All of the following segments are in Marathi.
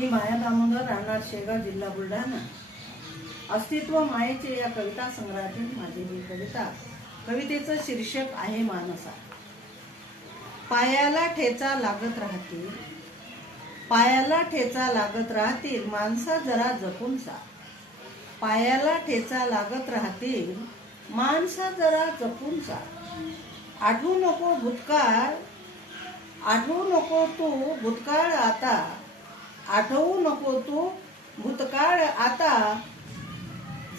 मी माया दामोदर, राहणार शेगाव, जिल्हा बुलढाणा. अस्तित्व मायेचे या कविता संग्रहातील माझी ही कविता. कवितेचं शीर्षक आहे मानसा. पायाला ठेचा लागत राहतील, पायाला ठेचा लागत राहतील, माणसा जरा जपून चा. पायाला ठेचा लागत राहतील, माणसा जरा जपून चा. आठवू नको भूतकाळ, आठवू नको तू भूतकाळ आता, आठवू नको तू भूतकाळ आता,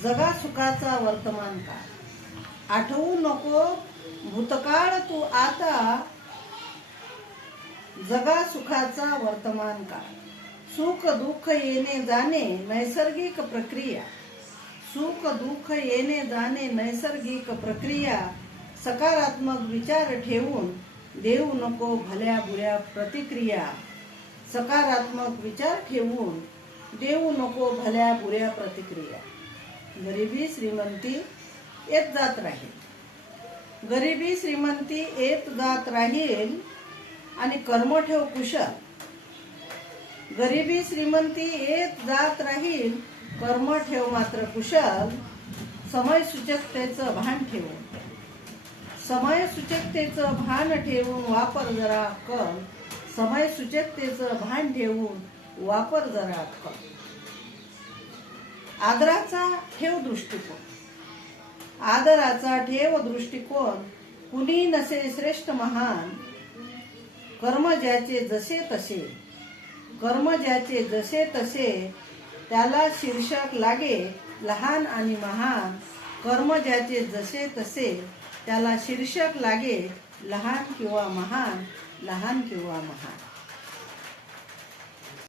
जगा सुखाचा वर्तमान काळ. आठवू नको भूतकाळ तू आता, जगा सुखाचा वर्तमान काळ. सुख दुःख येणे जाणे नैसर्गिक प्रक्रिया, सुख दुःख येणे जाणे नैसर्गिक प्रक्रिया. सकारात्मक विचार ठेवून देऊ नको भल्या बुऱ्या प्रतिक्रिया. सकारात्मक विचार ठेवून देऊ नको भल्या बुऱ्या प्रतिक्रिया. गरिबी श्रीमंती येत जात राहील, गरिबी श्रीमंती येत जात राहील, आणि कर्म ठेव कुशल. गरिबी श्रीमंती येत जात राहील, कर्म ठेव मात्र कुशल. समय सूचकतेचं भान ठेवून, समय सूचकतेचं भान ठेवून वापर जरा अक्कल. समय सूचकतेचं भान ठेवून वापर जरा अक्कल. आदराचा ठेव दृष्टिकोन, आदराचा ठेव दृष्टिकोन. कुणी नसे श्रेष्ठ महान, कर्म ज्याचे जसे तसे, कर्म ज्याचे जसे तसे, त्याला शीर्षक लागे लहान आणि महान. कर्म ज्याचे जसे तसे, त्याला शीर्षक लागे लहान किंवा महान, लहान किंवा महान.